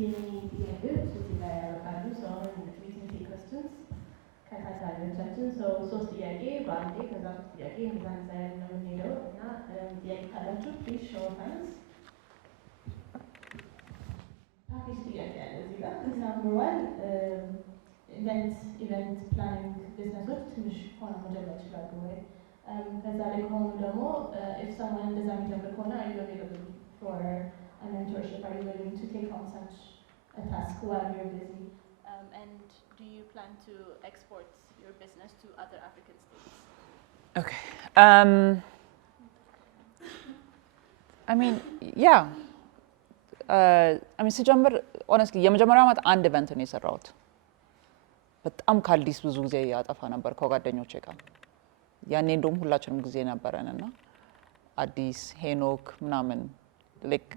የኔ ጥያቄዎች እዚህ ላይ ያበቃሉ። ሰው ሪትንቴ ኮስችንስ ከታታሪዎቻችን ሰው 3 ጥያቄ በአንዴ ከዛ 3 ጥያቄ እዛን ሳይል ነው የምንሄደው እና ጥያቄ ካላችሁ ፕሊዝ ሾው ሃንድስ። ፓኬጅ ጥያቄ አለ እዚህ ጋር ናምበር 1 ኢቨንት ፕላኒንግ ቢዝነሶች ትንሽ ሆነ መጀመር ይችላሉ ወይ? ከዛ ላይ ከሆኑ ደግሞ if someone እንደዛ የሚጀምር ከሆነ are you available for a mentorship? Are you willing to take on such a task while you're busy? And do you plan to export your business to other African states? Okay. I mean, yeah. I mean, ስጀምር honestly የመጀመሪያው ዓመት አንድ ኢቨንት ነው የሰራሁት። በጣም ካልዲስ ብዙ ጊዜ ያጠፋ ነበር ከጓደኞቼ ጋር። ያኔ እንደውም ሁላችንም ጊዜ ነበረንና አዲስ ሄኖክ ምናምን like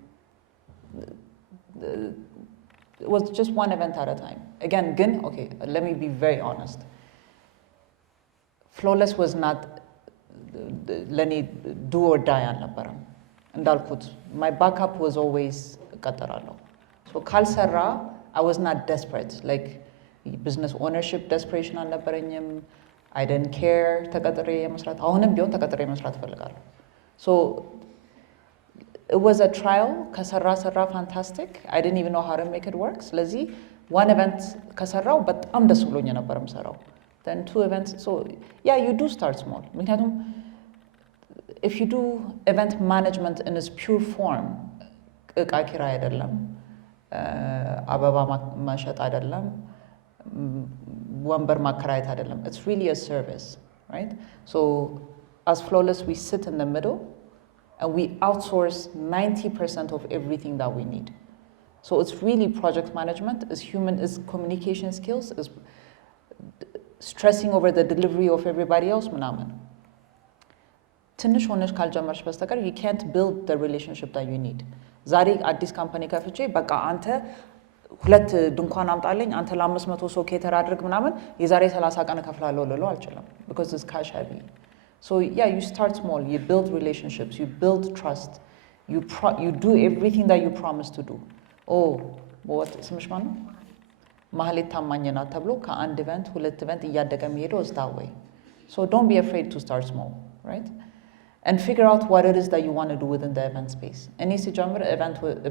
it was just one event at a time. Again, okay, let me be very honest. Flawless was not ለኔ do or die አልነበረም። እንዳልኩት my backup was always እቀጥራለሁ። So ካልሰራ I was not desperate. Like business ownership desperation አልነበረኝም. I didn't care ተቀጥሬ መስራት አሁንም ቢሆን ተቀጥሬ መስራት ፈልጋለሁ። So it was a trial. ከሰራ fantastic. I didn't even know how to make it work. ስለዚህ one event ከሰራው በጣም ደስ ብሎኝ ነበር የምሰራው. Then 2 events. So yeah, you do start small. ምክንያቱም if you do event management in its pure form እቃ ኪራይ አይደለም አበባ ማሸጥ አይደለም ወንበር ማከራየት አይደለም. It's really a service, right? So as Flawless we sit in the middle and we outsource 90% of everything that we need. So it's really project management, is communication skills, is stressing over the delivery of everybody else ምናምን ትንሽ ሆነሽ ካልጀመርሽ በስተቀር you can't build the relationship that you need. ዛሬ አዲስ ካምፓኒ ከፍቼ በቃ አንተ 2 ድንኳን አምጣልኝ አንተ ለ500 ሰው ኬተር አድርግ ምናምን የዛሬ 30 ቀን እከፍላለሁ ልለው አልችልም because it's cash heavy. So yeah, you start small, you build relationships, you build trust, you do everything that you promise to do. Oh, what ስምሽ ማን ነው? ማህሌት ታማኝ ናት ተብሎ ከአንድ ኢቨንት 2 ኢቨንት እያደገ የሚሄደው is that way. So don't be afraid to start small, right? And figure out what it is that you want to do within the event space. Any ሲጀምር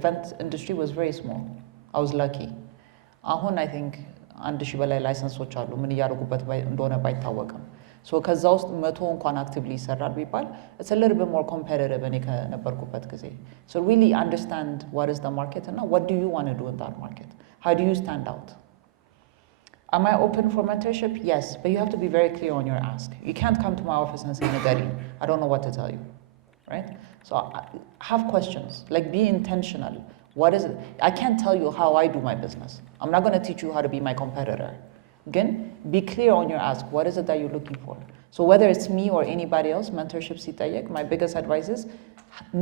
event industry was very small. I was lucky. አሁን I think 1000 በላይ ላይሰንሶች አሉ ምን እያደረጉበት እንደሆነ ባይታወቅም. So ከዛ ውስጥ 100 እንኳን actively ይሰራል ቢባል it's a little bit more competitive እኔ ከነበርኩበት ጊዜ. So really understand what is the market and what do you want to do in that market? How do you stand out? Am I open for mentorship? Yes, but you have to be very clear on your ask. You can't come to my office and say, Nagari, I don't know what to tell you, right? So have questions, like be intentional. What is it? I can't tell you how I do my business. I'm not going to teach you how to be my competitor. Again, be clear on your ask. What is it that you're looking for? So whether it's me or anybody else, mentorship ሲጠየቅ, my biggest advice is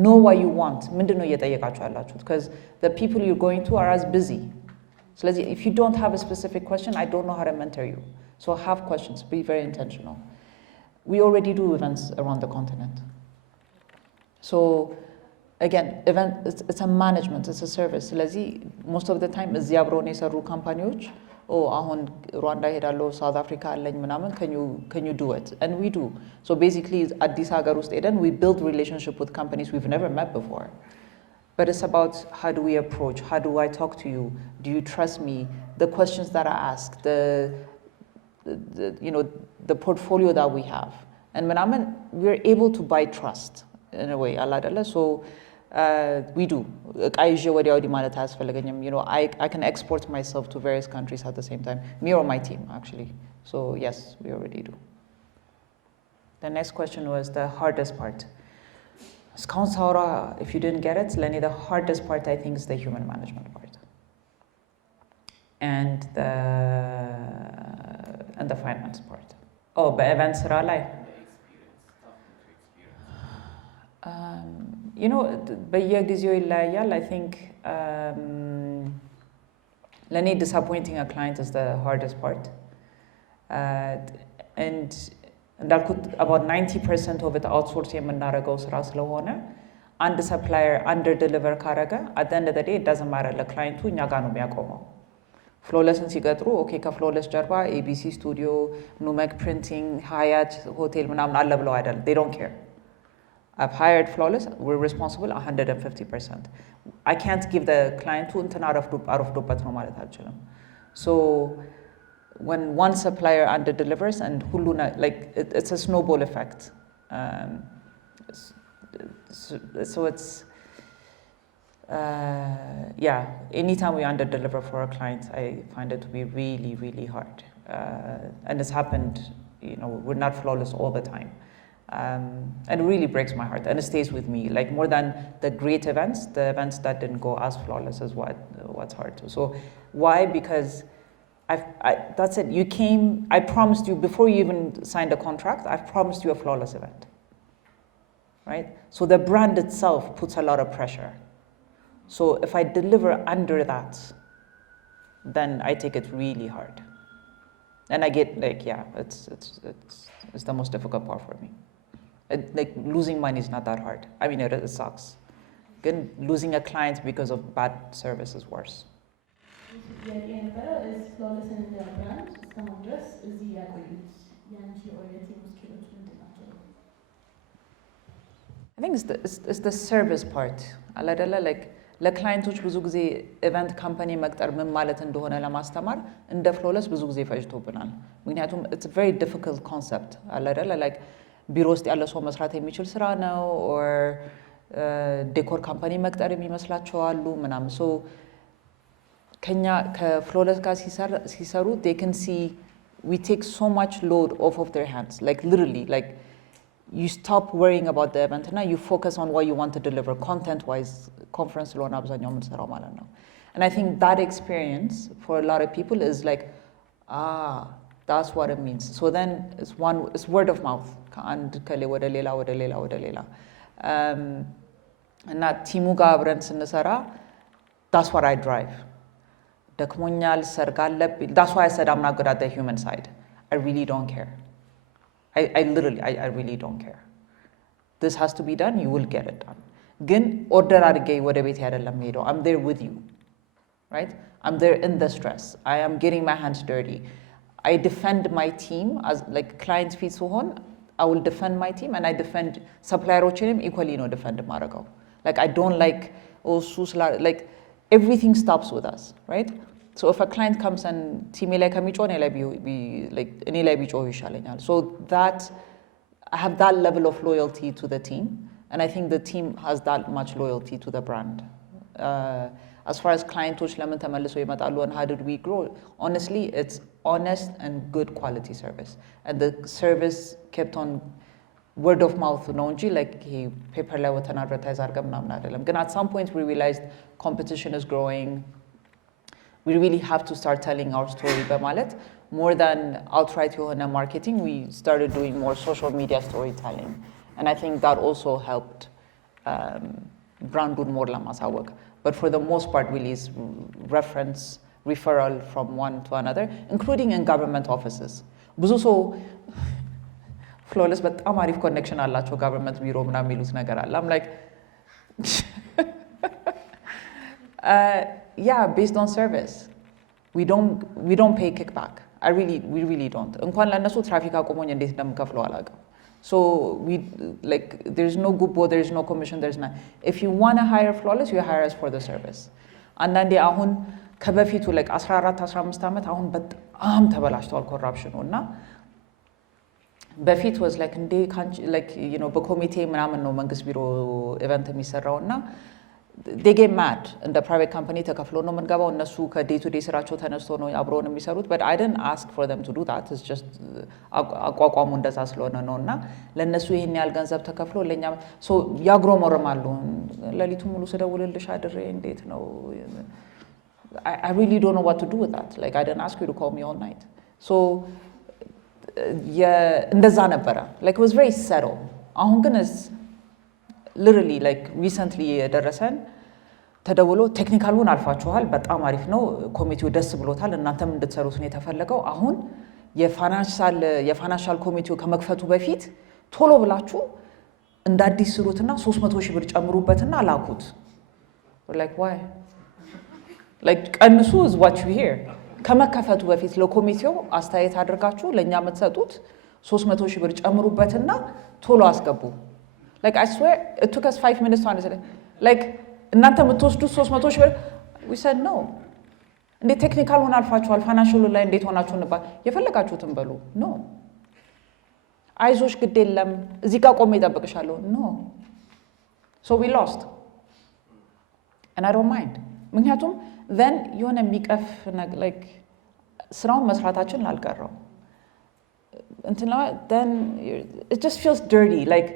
know what you want. ምንድነው እየጠየቃችሁ ያላችሁት? Because the people you're going to are as busy. So if you don't have a specific question, I don't know how to mentor you. So have questions, be very intentional. We already do events around the continent. So again, it's a management, it's a service. Most of the time, እዚህ አብረውን የሰሩ ካምፓኒዎች አሁን ሩዋንዳ ሄዳለሁ ሳውት አፍሪካ አለኝ ምናምን can you do it? And we do. So basically አዲስ ሀገር ውስጥ ሄደን we build relationship with companies we've never met before. But it's about how do we approach, how do I talk to you, do you trust me, the questions that I ask, the portfolio that we have. And when we're able to buy trust in a way, so we do. I can export myself to various countries at the same time, me or my team actually. So yes, we already do. The next question was the hardest part. If you didn't get it, Lenny, the hardest part I think is the human management part, and the finance part. Oh, but events rally. በየጊዜው ይለያያል. I think ለእኔ disappointing a client is the hardest part, and እንዳልኩት about 90% of it outsource የምናደርገው ስራ ስለሆነ አንድ supplier under deliver ካረገ at the end of the day it doesn't matter ለክላይንቱ እኛ ጋር ነው የሚያቆመው ፍሎለስን ሲቀጥሩ ኦኬ ከፍሎለስ ጀርባ ABC ስቱዲዮ ኑመክ ፕሪንቲንግ ሃያት ሆቴል ምናምን አለ ብለው አይደል they don't care I've hired Flawless, we're responsible 150%. I can't give the client to እንትን አረፍዶበት ነው ማለት አልችልም. So when one supplier under delivers and ሁሉ like it's a snowball effect. So it's yeah, anytime we under deliver for our clients, I find it to be really, really hard. And it's happened, you know, we're not flawless all the time. And it really breaks my heart and it stays with me. Like more than the great events, the events that didn't go as flawless is what's hard to. So why? Because that's it. You came, I promised you before you even signed a contract, I've promised you a flawless event. Right? So the brand itself puts a lot of pressure. So if I deliver under that, then I take it really hard. And I get like, yeah, it's the most difficult part for me. Like losing money is not that hard. I mean, it sucks. Again, losing a client because of bad service is worse. I think it's the service part. Like ለክላይንቶች ብዙ ጊዜ ኢቨንት ካምፓኒ መቅጠር ምን ማለት እንደሆነ ለማስተማር እንደ ፍሎለስ ብዙ ጊዜ ፈጅቶብናል ምክንያቱም it's a very difficult concept አለ አይደል like ቢሮ ውስጥ ያለ ሰው መስራት የሚችል ስራ ነው or ዴኮር ካምፓኒ መቅጠር የሚመስላቸው አሉ ምናምን so ከኛ ከፍሎለስ ጋር ሲሰሩ they can see we take so much load off of their hands like literally like you stop worrying about the event and now you focus on what you want to deliver content wise conference ለሆነ አብዛኛው የምንሰራው ማለት ነው and I think that experience for a lot of people is like that's what it means so then it's word of mouth ከአንድ ከሌ ወደ ሌላ እና ቲሙ ጋር አብረን ስንሰራ that's what I drive ደክሞኛል ሰርግ አለብኝ that's why I said I'm not good at the human side I really don't care I really don't care this has to be done you will get it done ግን ኦርደር አድርጌ ወደ ቤት አይደለም ሄደው I'm there with you right I'm there in the stress I am getting my hands dirty I defend my team as like clients feet ሲሆን I will defend my team and I defend supplierዎችንም equally ነው defend ማድረገው like I don't like also like everything stops with us right so if a client comes and team ላይ ከሚጮህ እኔ ላይ like እኔ ላይ ቢጮህ ይሻለኛል so that I have that level of loyalty to the team and I think the team has that much loyalty to the brand. As far as clients ለምን ተመልሰው ይመጣሉ and how did we grow? Honestly, it's honest and good quality service. And the service kept on word of mouth ነው እንጂ like paper ላይ ወተን advertise አድርገን ምናምን አይደለም. ግን at some point we realized competition is growing. We really have to start telling our story በማለት more than outright የሆነ marketing, we started doing more social media storytelling. And I think that also helped brandun more ለማሳወቅ but for the most part really is referral from one to another including in government offices ብዙ ሰው ፍሎለስ በጣም አሪፍ ኮኔክሽን አላቸው government ቢሮ ምናምን የሚሉት ነገር አለ I'm like yeah based on service we don't pay kickback we really don't እንኳን ለነሱ ትራፊክ አቆሞኝ እንዴት እንደምከፍለው አላውቅም So we like there's no gubbo, there's no commission, there's none. If you want to hire Flawless, you hire us for the service. And then they አሁን ከበፊቱ like 14-15 ዓመት አሁን በጣም ተበላሽቷል ኮራፕሽኑ እና በፊት was like እንደ like you know በኮሚቴ ምናምን ነው መንግስት ቢሮ ኢቨንት የሚሰራውና they get mad in the private company ተከፍሎ ነው መንገባው እነሱ ከday to day ስራቸው ተነስቶ ነው አብሮን የሚሰሩት but I didn't ask for them to do that it's just አቋቋሙ እንደዛ ስለሆነ ነውና ለነሱ ይሄን ያህል ገንዘብ ተከፍሎ ለኛ so ያግሮመረማሉ ለሊቱ ሙሉ ስደውልልሽ አድሬ እንዴት ነው I really don't know what to do with that like I didn't ask you to call me all night so እንደዛ ነበረ like it was very subtle አሁን ግን literally like recently የደረሰን ተደውሎ ቴክኒካሉን አልፋችኋል በጣም አሪፍ ነው ኮሚቴው ደስ ብሎታል እናንተም እንድትሰሩት ነው የተፈለገው አሁን የፋይናንሻል ኮሚቴው ከመክፈቱ በፊት ቶሎ ብላችሁ እንደ አዲስ ስሩትና 300 ሺህ ብር ጨምሩበትና ላኩት። like why like ቀንሱ is what you hear ከመከፈቱ በፊት ለኮሚቴው አስተያየት አድርጋችሁ ለኛ የምትሰጡት 300 ሺህ ብር ጨምሩበትና ቶሎ አስገቡ። like I swear it took us 5 minutes to understand like እናንተ የምትወስዱት 300 ሺህ ብር we said no እንዴ ቴክኒካል ሆነ አልፋችኋል ፋይናንሻሉ ላይ እንዴት ሆናችሁ እንባል የፈለጋችሁትን በሉ no አይዞሽ ግድ የለም እዚህ ጋር ቆሜ እጠብቅሻለሁ no so we lost and I don't mind ምክንያቱም then የሆነ የሚቀፍ like ስራውን መስራታችን ላልቀረው until then it just feels dirty like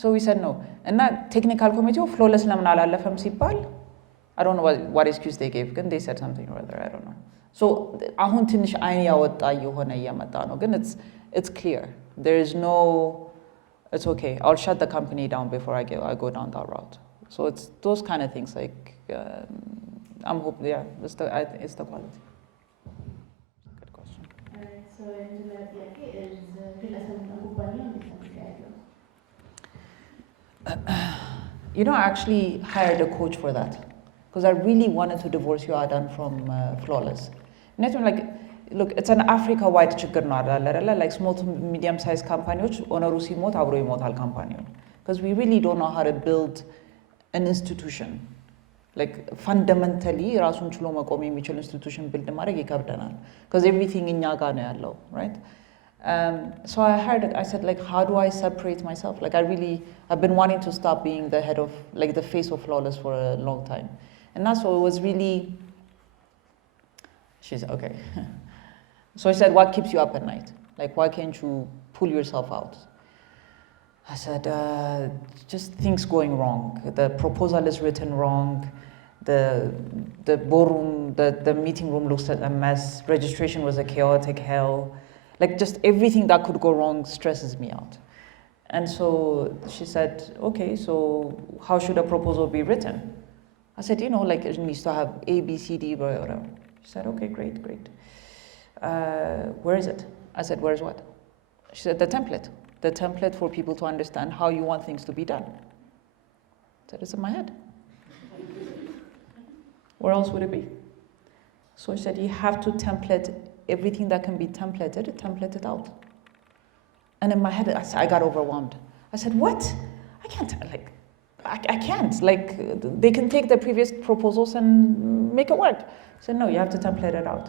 so we said no እና ቴክኒካል ኮሚቴው ፍሎለስ ለምን አላለፈም ሲባል I don't know what excuse they gave ግን they said something or other I don't know so አሁን ትንሽ አይን ያወጣ የሆነ እየመጣ ነው ግን it's clear there is no it's okay I'll shut the company down before I go down that route so it's those kind of things like I'm hoping yeah it's the quality good question so engineer is ግለሰብና ኩባንያ you know I actually hired a coach for that because I really wanted to divorce Yoadan from Flawless. Like, look, it's an Africa-wide ችግር ነው አይደለ? Like small to medium-sized companies, ኦነሩ ሲሞት አብሮ ይሞታል ካምፓኒው. Because we really don't know how to build an institution. Like fundamentally ራሱን ችሎ መቆም የሚችል institution build ማድረግ ይከብደናል. Because everything እኛ ጋር ነው ያለው, right? So I heard it. I said, like, how do I separate myself? Like, I've been wanting to stop being the head of, like, the face of Flawless for a long time. And that's so it was really, she said, okay. So I said, what keeps you up at night? Like, why can't you pull yourself out? I said, just things going wrong. The proposal is written wrong. The boardroom, the meeting room looks like a mess. Registration was a chaotic hell. Like, just everything that could go wrong stresses me out. And so she said, okay, so how should a proposal be written? I said, you know, like it needs to have A, B, C, D, whatever. She said, okay, great. Where is it? I said, where's what? She said, the template. The template for people to understand how you want things to be done. I said, it's in my head. Where else would it be? So she said, you have to template everything that can be template it out. And in my head, I got overwhelmed. I said, what? I can't, like, I can't. Like, they can take the previous proposals and make it work. I said, no, you have to template it out.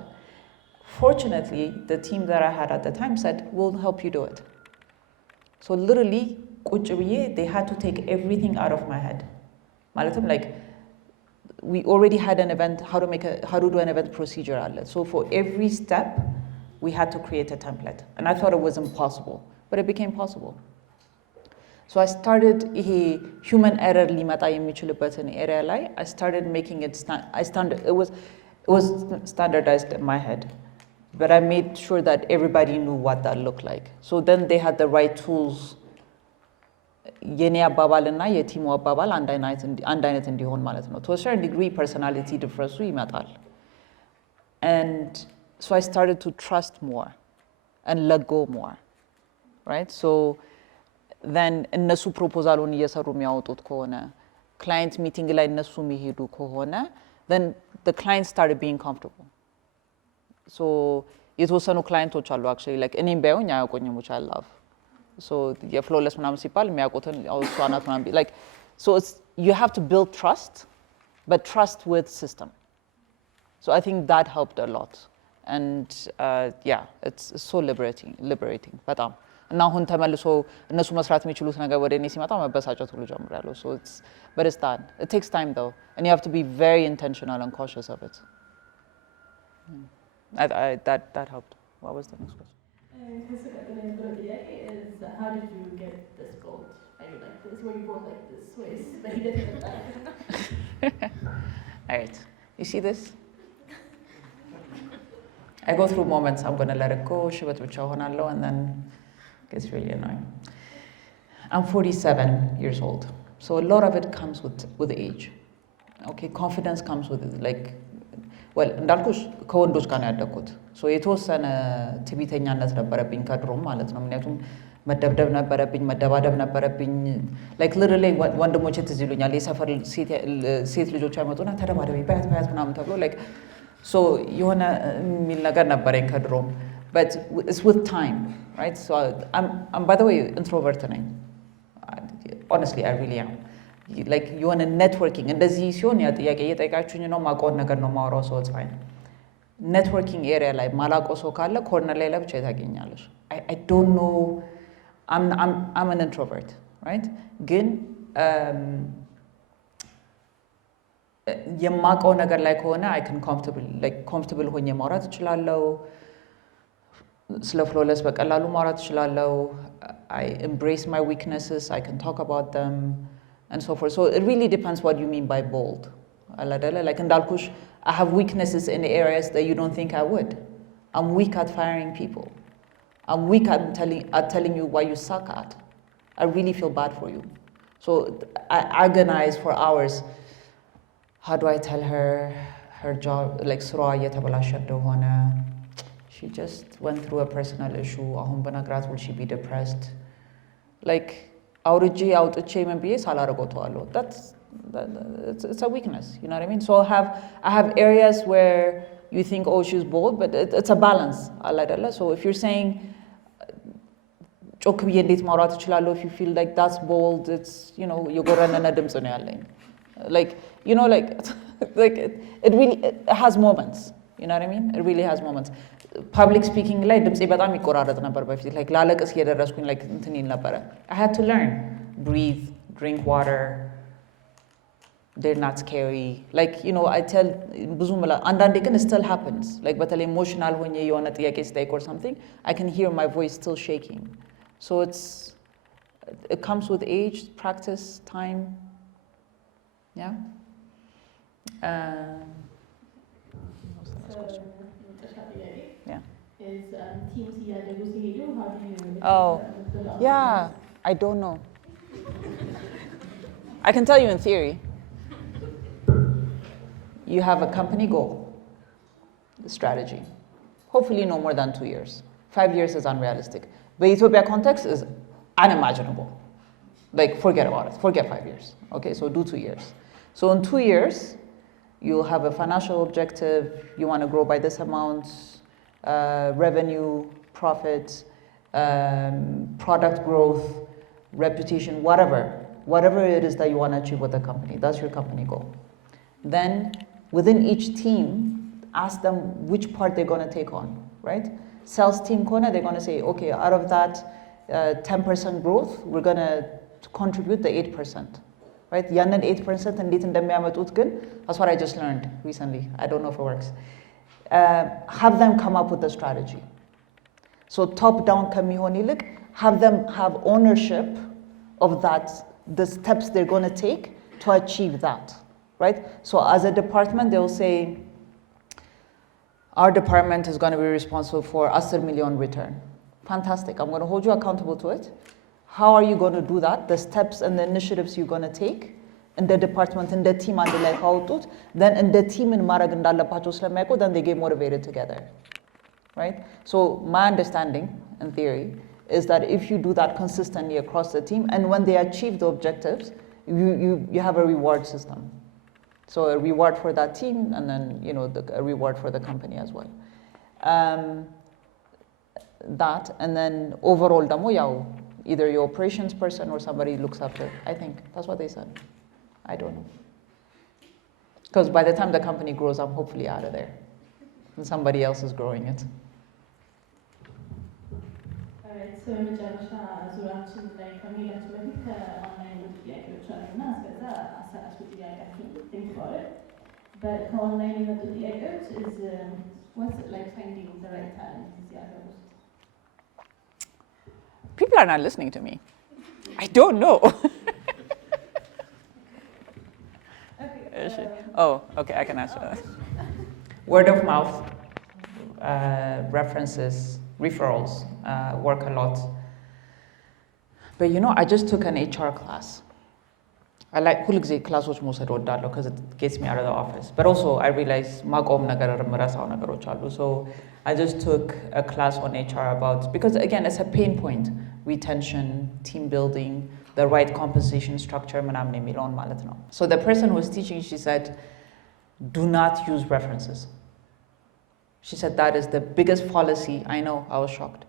Fortunately, the team that I had at the time said, we'll help you do it. So literally, they had to take everything out of my head. Like, we already had an event, how to do an event procedure. So for every step, we had to create a template. And I thought it was impossible, but it became possible. So I started human error limata የሚችልበትን area ላይ I started making it it was standardized in my head, but I made sure that everybody knew what that looked like. So then they had the right tools. የኔ አባባልና የቲሙ አባባል አንድ አይነት እንዲሆን ማለት ነው. To a certain degree personality difference ይመጣል. And so I started to trust more and let go more. Right? So then እነሱ ፕሮፖዛሉን እየሰሩ የሚያወጡት ከሆነ client meeting ላይ እነሱ የሚሄዱ ከሆነ then the client started being comfortable. So የተወሰኑ ክላይንቶች አሉ actually like እኔም ባይሆን አያውቁኝም which I love. So የፍሎለስ ምናምን ሲባል የሚያውቁትን እሷ ናት ምናምን like so it's you have to build trust but trust with system. So I think that helped a lot and yeah it's so liberating በጣም እና አሁን ተመልሶ እነሱ መስራት የሚችሉት ነገር ወደ እኔ ሲመጣ መበሳጨት ሁሉ ጀምራለሁ. So but it's done. It takes time though and you have to be very intentional and cautious of it. That helped. What was the next question? Is how did you get this boat? Are you like this? Were you born like this? But he didn't. All right. You see this? I go through moments. I'm gonna let it go. ሽበት ብቻ ሆናለሁ and then it gets really annoying. I'm 47 years old, so a lot of it comes with age. Okay, confidence comes with it. Like, well, እንዳልኩሽ ከወንዶች ጋር ነው ያደኩት. So የተወሰነ ትዕቢተኛነት ነበረብኝ ከድሮም ማለት ነው. ምክንያቱም መደብደብ ነበረብኝ፣ መደባደብ ነበረብኝ። ላይክ ሊትራሊ ወንድሞቼ ትዝ ይሉኛል የሰፈር ሴት ልጆች ያመጡና ተደባደበኝ በያት ምናምን ተብሎ ላይክ ሶ የሆነ የሚል ነገር ነበረኝ ከድሮም but it's with time, right? So I'm by the way introvert ነኝ. Honestly I really am. Like የሆነ networking እንደዚህ ሲሆን ያ ጥያቄ እየጠየቃችሁኝ ነው ማውቀውን ነገር ነው ማውራው so it's fine. Networking area ላይ ማላውቀው ሰው ካለ ኮርነር ላይ ለብቻ ታገኛለሽ. I don't know. I'm an introvert, right? ግን የማውቀው ነገር ላይ ከሆነ I can comfortable ሆኜ ማውራት እችላለሁ። ስለ ፍሎለስ በቀላሉ ማውራት እችላለሁ። I embrace my weaknesses, I can talk about them and so forth. So it really depends what you mean by bold. Like እንዳልኩሽ I have weaknesses in areas that you don't think I would. I'm weak at firing people. I'm weak at telling you why you suck at. I really feel bad for you. So I agonize for hours. How do I tell her her job, like ስራዋ እየተበላሸ እንደሆነ she just went through a personal issue. አሁን በነግራት will she be depressed? Like አውርጄ አውጥቼ ምን ብዬ ሳላረገው ተዋለሁ. It's a weakness, you know what I mean? So I have areas where you think, oh, she's bold, but it's a balance. So if you're saying ጮክ ብዬ እንዴት ማውራት እችላለሁ, if you feel like that's bold, it's, you know, የጎረነነ ድምፅ ነው ያለኝ. Like, you know, like it really it has moments, you know what I mean? It really has moments. Public speaking ላይ ድምፄ በጣም ይቆራረጥ ነበር በፊት, like ላለቅስ እየደረስኩኝ like እንትን ይል ነበረ. I had to learn, breathe, drink water. They're not scary. Like, you know, I tell ብዙ አንዳንዴ ግን it still happens. Like በተለይ emotional ሆኜ የሆነ ጥያቄ ስጠይቅ or something, I can hear my voice still shaking. So it comes with age, practice, time. Yeah. What's the next question? Yeah. Is teams እያደጉ ሲሄዱ how do you? Oh, yeah. I don't know. I can tell you in theory. You have a company goal, the strategy. Hopefully no more than 2 years. 5 years is unrealistic. But Ethiopia context is unimaginable. Like, forget about it. Forget 5 years. Okay, so do 2 years. So in 2 years, you'll have a financial objective. You want to grow by this amount, revenue, profit, product growth, reputation, whatever it is that you want to achieve with the company. That's your company goal. Then within each team, ask them which part they're going to take on, right? Sales team corner, they're going to say, okay, out of that 10% growth, we're going to contribute the 8%, right? ያንን 8% እንዴት እንደሚያመጡት ግን that's what I just learned recently. I don't know if it works. Have them come up with a strategy. So top down ከሚሆን ይልቅ have them have ownership of that, the steps they're going to take to achieve that. Right? So as a department, they'll say, our department is going to be responsible for 10 million return. Fantastic. I'm going to hold you accountable to it. How are you going to do that? The steps and the initiatives you're going to take in the department, in the team, and the like how to, then in the team in Maragandalapacho Slameko, then they get motivated together. Right? So my understanding, in theory, is that if you do that consistently across the team, and when they achieve the objectives, you have a reward system. So a reward for that team, and then, you know, a reward for the company as well. That, and then overall, either your operations person or somebody looks after. I think that's what they said. I don't know. Because by the time the company grows, I'm hopefully out of there, and somebody else is growing it. Alright, so መጨረሻ ዙራችን ላይ ከሚላችሁ በፊት ከኦንላይን ጥያቄዎች አሉና እስከዛ አሰራጭ ጥያቄያችሁን think about it. But ከኦንላይን የመጡ ጥያቄዎች is what's it like finding the right talent እዚህ ሀገር ውስጥ? People are not listening to me. I don't know. Okay. Oh, okay, I can answer that. Word of mouth, references, referrals work a lot. But you know, I just took an HR class. I like ሁልጊዜ ክላሶች መውሰድ እወዳለሁ because it gets me out of the office. But also I realize ማቆም ነገር የምረሳው ነገሮች አሉ. So I just took a class on HR about, because again it's a pain point, retention, team building, the right compensation structure ምናምን የሚለውን ማለት ነው. So the person who was teaching, she said, do not use references. She said that is the biggest fallacy. I know, I was shocked.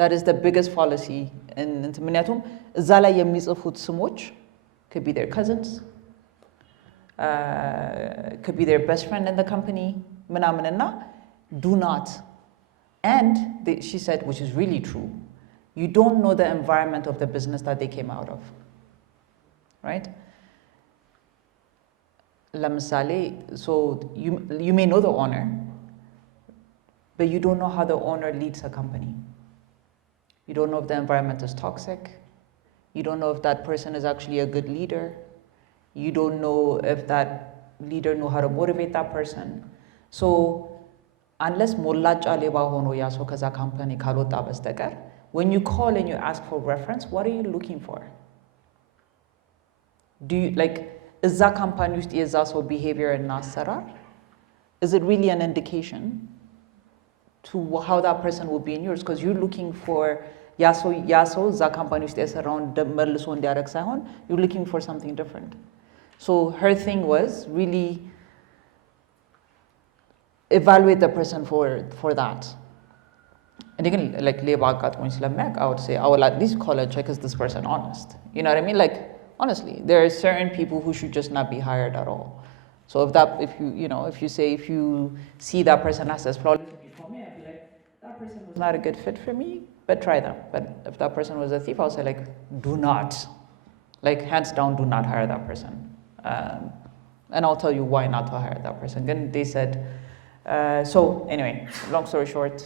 That is the biggest fallacy. ምክንያቱም እዛ ላይ የሚጽፉት ስሞች could be their cousins, could be their best friend in the company, ምናምንና do not. And she said, which is really true, you don't know the environment of the business that they came out of, right? ለምሳሌ, so you may know the owner, but you don't know how the owner leads a company. You don't know if the environment is toxic. You don't know if that person is actually a good leader. You don't know if that leader know how to motivate that person. So unless mollacha leba hono ya so kaza company kalota በስተቀር, when you call and you ask for reference, what are you looking for? Do you like, is that company ውስጥ የዛ ሰው behavior እና አሰራር, is it really an indication to how that person will be in yours? Because you're looking for ያሶ እዛ ካምፓኒ ውስጥ የሰራውን መልሶ እንዲያደርግ ሳይሆን you're looking for something different. So her thing was really evaluate the person for that. And again, like ሌባ አጋጥሞኝ ስለሚያውቅ I would say I will at least call and check, is this person honest? You know what I mean? Like honestly, there are certain people who should just not be hired at all. So if you see that person as a flawed, for me I'd be like, that person was not a good fit for me, but try them. But if that person was a thief, I'll say like, do not, like hands down, do not hire that person. And I'll tell you why not to hire that person. Then they said, so anyway, long story short,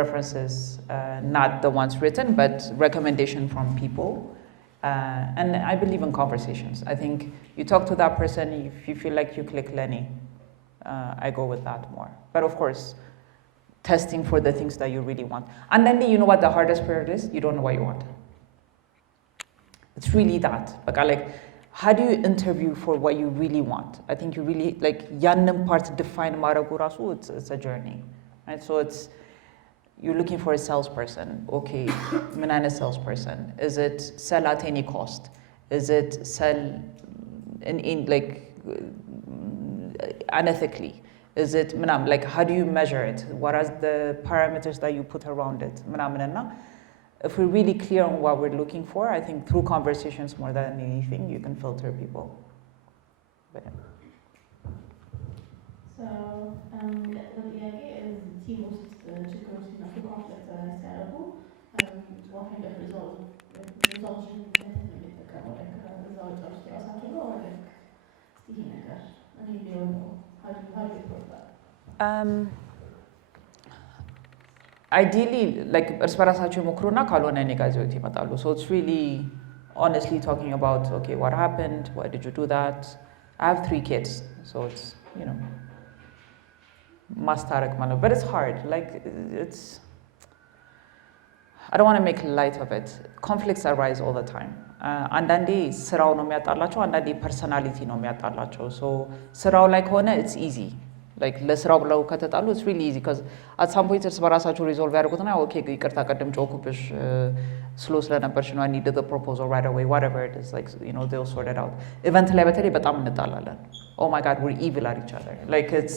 references, not the ones written, but recommendation from people. And I believe in conversations. I think you talk to that person, if you feel like you click Lenny, I go with that more. But of course, testing for the things that you really want. And then you know what the hardest part is? You don't know what you want. It's really that. Like, how do you interview for what you really want? I think you really, like, ያንን part define ማድረጉ ራሱ, it's a journey, right? So you're looking for a salesperson. Okay, ምን አይነት salesperson? Is it sell at any cost? Is it sell in like unethically? Is it like, how do you measure it? What are the parameters that you put around it? If we're really clear on what we're looking for, I think through conversations more than anything, you can filter people. But, yeah. So the idea is team ውስጥ ችግሮች ሲነሱ ኮንፍሊክት ሲያደርጉ what kind of resolution method ነው የሚጠቀመው? እዛ ወጣ ውስጥ ራሳቸው ነው ወደ ይሄ ነገር እኔ ሊሆን ነው? How do you approach that? Ideally, like እርስ በራሳቸው ይሞክሩና ካልሆነ እኔ ጋር ይዘውት ይመጣሉ. So it's really honestly talking about, okay, what happened? Why did you do that? I have 3 kids, so it's, ማስታረቅ ማለት ነው. But it's hard. Like, I don't want to make light of it. Conflicts arise all the time. አንዳንዴ ስራው ነው የሚያጣላቸው፣ አንዳንዴ ፐርሰናሊቲ ነው የሚያጣላቸው. So ስራው ላይ ከሆነ it's easy. Like ለስራው ብለው ከተጣሉ it's really easy, because at some point እርስ በራሳቸው ሪዞልቭ ያደርጉትና okay, ይቅርታ ቀደም ጮኩብሽ ስሎ ስለነበርሽ ነው, I needed the proposal right away, whatever it is, like, they'll sort it out. Event ላይ በተለይ በጣም እንጣላለን. Oh my God, we're evil at each other. Like, it's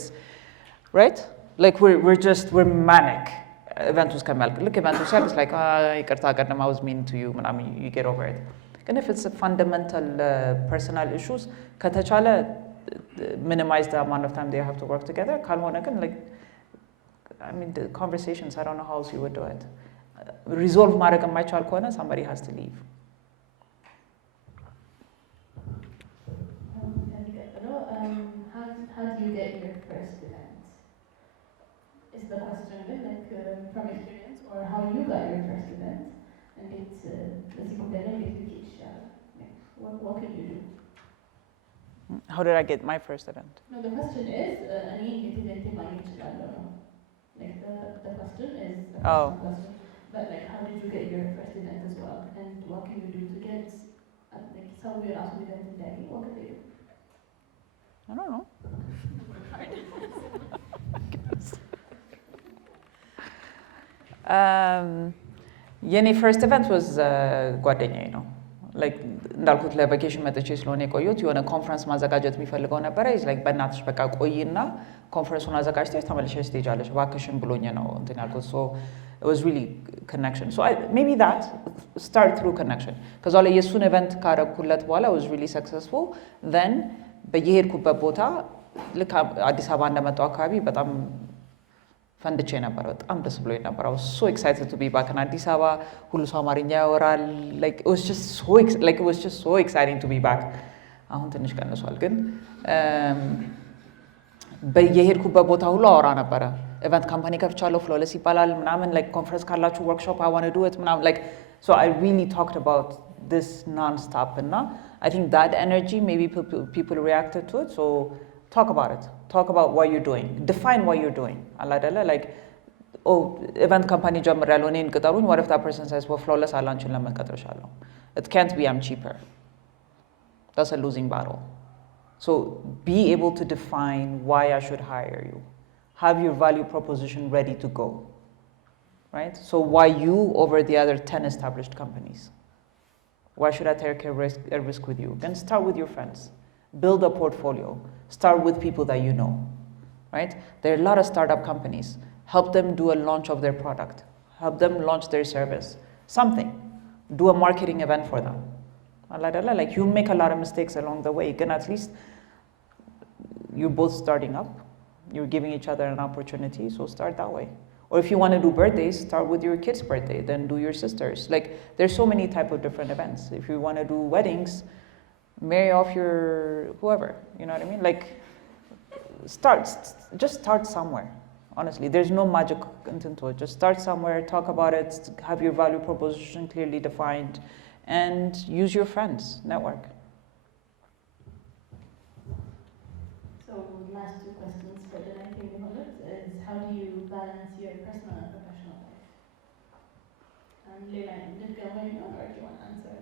right? Like we're manic. Event ውስጥ ከሚያልቅ ልክ event ውስጥ ሲያልቅ like, ይቅርታ ቀደም I was mean to you, ምናምን, you get over it. And if it's a fundamental personal issues, ከተቻለ minimize the amount of time they have to work together. ካልሆነ ግን like, I mean, the conversations, I don't know how else you would do it. Resolve ማድረግ የማይቻል ከሆነ somebody has to leave. How do you get your first event? Is the question like from experience, or how you got your first event? And it's what can you do? How did I get my first event? No, the question is, like the question is a question, but like, how did you get your first event as well, and what can you do to get like ሰው የራሱን ኢቨንት እንዲያገኝ what could they do? I don't know. የኔ ፈርስት ኢቨንት ዋዝ ጓደኛዬ ነው። ላይክ እንዳልኩት ለቫኬሽን መጥቼ ስለሆነ የቆየሁት የሆነ ኮንፈረንስ ማዘጋጀት የሚፈልገው ነበረ። ላይክ በእናትሽ በቃ ቆይና ኮንፈረንሱን አዘጋጅተሽ ተመልሰሽ ትሄጃለሽ እባክሽን ብሎኝ ነው እንትን ያልኩት። ሶ it was really connection. So maybe that start through connection. ከዛ ላይ የእሱን ኢቨንት ካረኩለት በኋላ was really successful. Then በየሄድኩበት ቦታ ልክ አዲስ አበባ እንደመጣሁ አካባቢ በጣም ፈንድቼ ነበር። በጣም ደስ ብሎኝ ነበር። I was so excited to be back in አዲስ አበባ። ሁሉ ሰው አማርኛ ያወራል። Like it was just so exciting to be back. አሁን ትንሽ ቀንሷል ግን በየሄድኩበት ቦታ ሁሉ አወራ ነበረ። ኢቨንት ካምፓኒ ከፍቻለሁ ፍሎለስ ይባላል ምናምን like ኮንፈረንስ ካላችሁ workshop I want to do it ምናምን like so I really talked about this non-stop እና I think that energy maybe people reacted to it. So talk about it. Talk about what you're doing. Define what you're doing. አላደለ like oh event company ጀምሬያለሁ እኔን ቅጠሩኝ. What if that person says well flawless አላንቺን ለምን ቀጥርሻለሁ? It can't be I'm cheaper. That's a losing battle. So be able to define why I should hire you. Have your value proposition ready to go. Right? So why you over the other 10 established companies? Why should I take a risk with you? Then start with your friends. Build a portfolio. Start with people that you know, right? There are a lot of startup companies. Help them do a launch of their product. Help them launch their service. Something. Do a marketing event for them. Like you make a lot of mistakes along the way. You can at least, you're both starting up. You're giving each other an opportunity, so start that way. Or if you want to do birthdays, start with your kid's birthday, then do your sister's. Like there's so many type of different events. If you want to do weddings, marry off your whoever, you know what I mean? Like just start somewhere. Honestly, there's no magic content to it. Just start somewhere, talk about it, have your value proposition clearly defined, and use your friends, network. So last two questions for the night is how do you balance your personal and professional life? And Leila, did you want to answer?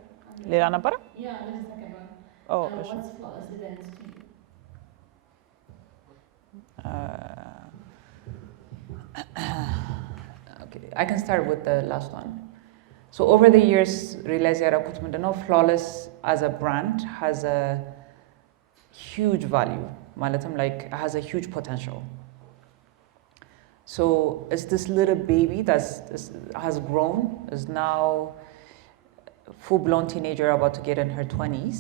Leila ነበረ? Yeah, there's a second one. Oh, what's flawless events to you? Okay, I can start with the last one. So over the years, realize ያደረኩት ምንድነው flawless as a brand has a huge value. ማለትም like has a huge potential. So it's this little baby that has grown, is now full-blown teenager about to get in her 20s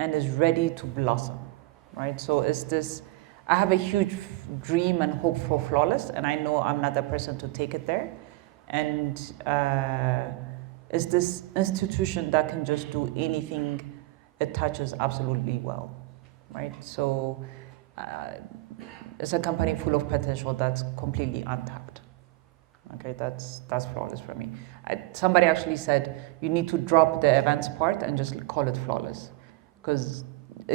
and is ready to blossom, right? So it's this, I have a huge dream and hope for flawless, and I know I'm not the person to take it there. And it's this institution that can just do anything it touches absolutely well, right? So it's a company full of potential that's completely untapped. Okay, that's flawless for me. Somebody actually said you need to drop the events part and just call it flawless, because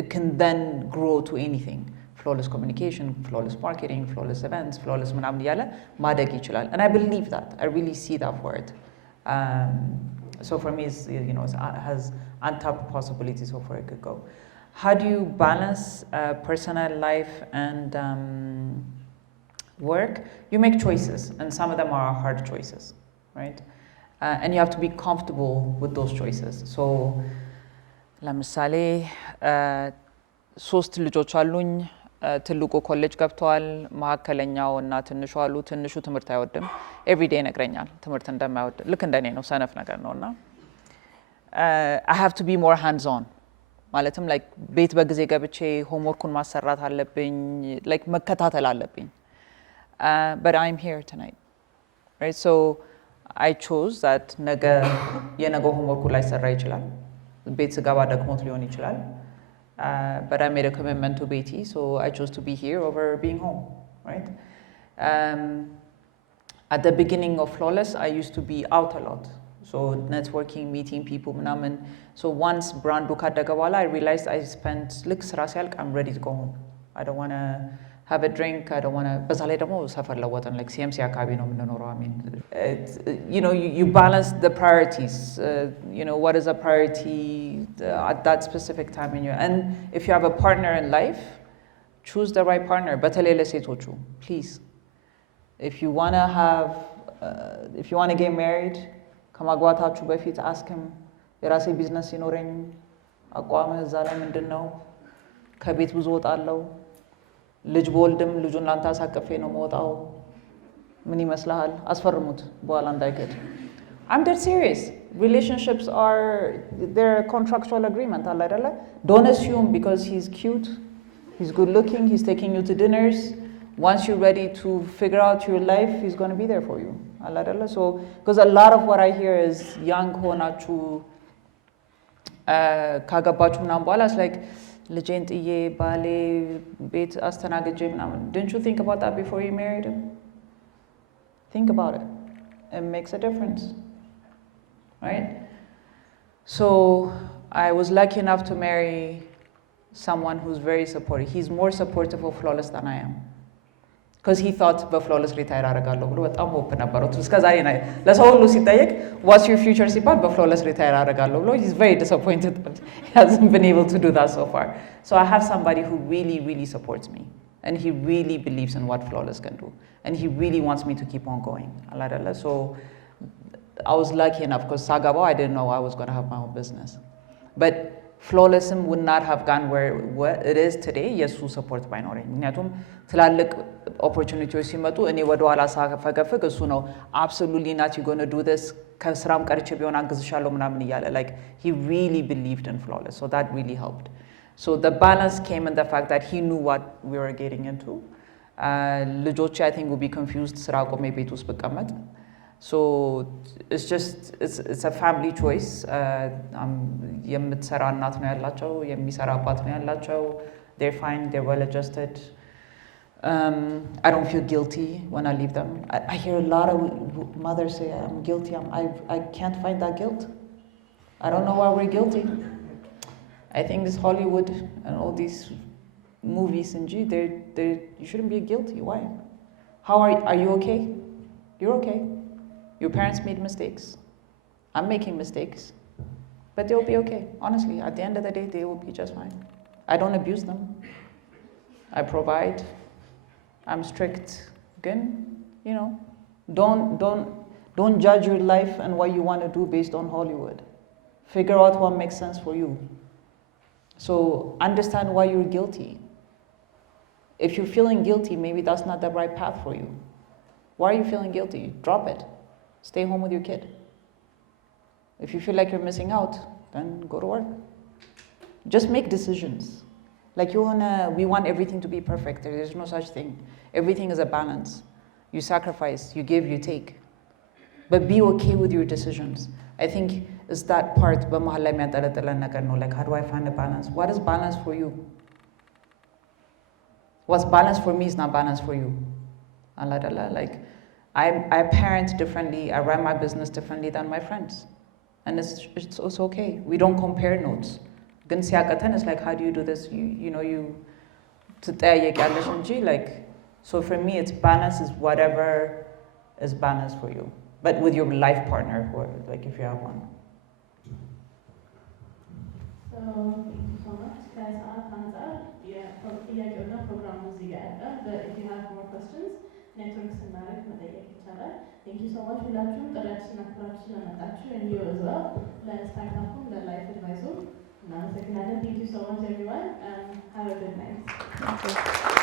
it can then grow to anything. Flawless communication, flawless marketing, flawless events, flawless ምናምን እያለ ማደግ ይችላል. And I believe that. I really see that for it. So for me, it's, it has untapped possibilities of where it could go. How do you balance personal life and work? You make choices, and some of them are hard choices, right? And you have to be comfortable with those choices. So, ለምሳሌ ሶስት ልጆች አሉኝ። ትልቁ ኮሌጅ ገብተዋል። መካከለኛው እና ትንሹ አሉ። ትንሹ ትምህርት አይወድም። ኤቭሪ ዴይ ይነግረኛል ትምህርት እንደማይወድ። ልክ እንደኔ ነው፣ ሰነፍ ነገር ነውና I have to be more hands on. ማለትም like ቤት በጊዜ ገብቼ ሆምወርኩን ማሰራት አለብኝ፣ like መከታተል አለብኝ። But I'm here tonight, right? So I chose that ነገ የነገው ሆምወርኩ ላይሰራ ይችላል። ቤት ስገባ ደክሞት ሊሆን ይችላል። But I made a commitment to Beatty, so I chose to be here over being home, right? At the beginning of Flawless, I used to be out a lot. So networking, meeting people, ምናምን. So once brand ካደገ በኋላ I realized I spent ልክ ስራ ሲያልቅ I'm ready to go home. I don't want to have a drink. I don't want to. በዛ ላይ ደግሞ ሰፈር ለወጠን like CMC አካባቢ ነው የምንኖረው. I mean, you know, you balance the priorities. You know, what is a priority at that specific time in your. And if you have a partner in life, choose the right partner. በተለይ ለሴቶቹ, please. If you want to have, if you want to get married, ከማግባታችሁ በፊት ask him. የራሴ ቢዝነስ ሲኖረኝ አቋምህ እዛ ላይ ምንድን ነው? ከቤት ብዙ ወጣለሁ። ልጅ በወልድም ልጁን ላንተ አሳቅፌ ነው መውጣው። ምን ይመስልሃል? አስፈርሙት በኋላ እንዳይገድ። I'm dead serious. Relationships are, they're a contractual agreement አለ አይደለ? Don't assume because he's cute, he's good looking, he's taking you to dinners. Once you're ready to figure out your life, he's going to be there for you. አለ አይደለ? So, because a lot of what I hear is young ሆናችሁ ካገባችሁ ምናምን በኋላ it's like ልጄን ጥዬ ባሌ ቤት አስተናግጄ ምናምን. Didn't you think about that before you married him? Think about it. It makes a difference, right? So I was lucky enough to marry someone who's very supportive. He's more supportive of Flawless than I am. Because he thought በፍሎለስ ሪታየር አደርጋለሁ ብሎ በጣም ሆፕ ነበረው እስከ ዛሬ ነው ለሰው ሁሉ ሲጠየቅ what's your future ሲባል በፍሎለስ ሪታየር አደርጋለሁ ብሎ he's very disappointed that he hasn't been able to do that so far. So I have somebody who really really supports me and he really believes in what Flawless can do and he really wants me to keep on going. So I was lucky enough because ሳገባው I didn't know I was going to have my own business. But Flawlessም would not have gone where it is today የሱ ሰፖርት ባይኖረኝ ምክንያቱም ትላልቅ ኦፖርቹኒቲዎች ሲመጡ እኔ ወደ ኋላ ሳፈገፍግ እሱ ነው absolutely not you going to do this ከስራም ቀርቼ ቢሆን አግዝሻለሁ ምናምን እያለ like he really believed in Flawless so that really helped. So the balance came in the fact that he knew what we were getting into. ልጆቼ I think would be confused ስራ ቆሜ ቤት ውስጥ ብቀመጥ. So it's just it's a family choice. የምትሰራ እናት ነው ያላቸው የሚሰራ አባት ነው ያላቸው. They're fine, they're well adjusted. I don't feel guilty when I leave them. I hear a lot of mothers say I'm guilty. I can't find that guilt. I don't know why we're guilty. I think this Hollywood and all these movies and you shouldn't be guilty. Why? How are you okay? You're okay. Your parents made mistakes. I'm making mistakes. But they'll be okay. Honestly, at the end of the day, they will be just fine. I don't abuse them. I provide. I'm strict. Again, you know, don't judge your life and what you want to do based on Hollywood. Figure out what makes sense for you. So understand why you're guilty. If you're feeling guilty, maybe that's not the right path for you. Why are you feeling guilty? Drop it. Stay home with your kid. If you feel like you're missing out, then go to work. Just make decisions. Like we want everything to be perfect. There's no such thing. Everything is a balance. You sacrifice, you give, you take. But be okay with your decisions. I think it's that part. Like, how do I find a balance? What is balance for you? What's balance for me is not balance for you. Like, I parent differently. I run my business differently than my friends. And it's okay. We don't compare notes. ግን ሲያቀተን it's like how do you do this? You know you ትጠያየቂያለሽ እንጂ like so for me it's balance is whatever is balance for you. But with your life partner or like if you have one. So thank you so much. ከሰዓት አንጻር የጥያቄውና ፕሮግራሙ እዚህ ጋር ያለ but if you have more questions ኔትወርክ ስናደርግ መጠየቅ ይቻላል። Thank you so much ሁላችሁም ጥሪያችንን አክብራችሁ ስለመጣችሁ and you as well ለስታርታፑም ለላይፍ አድቫይዙ እናመሰግናለን. Thank you so much everyone and have a good night. Thank you.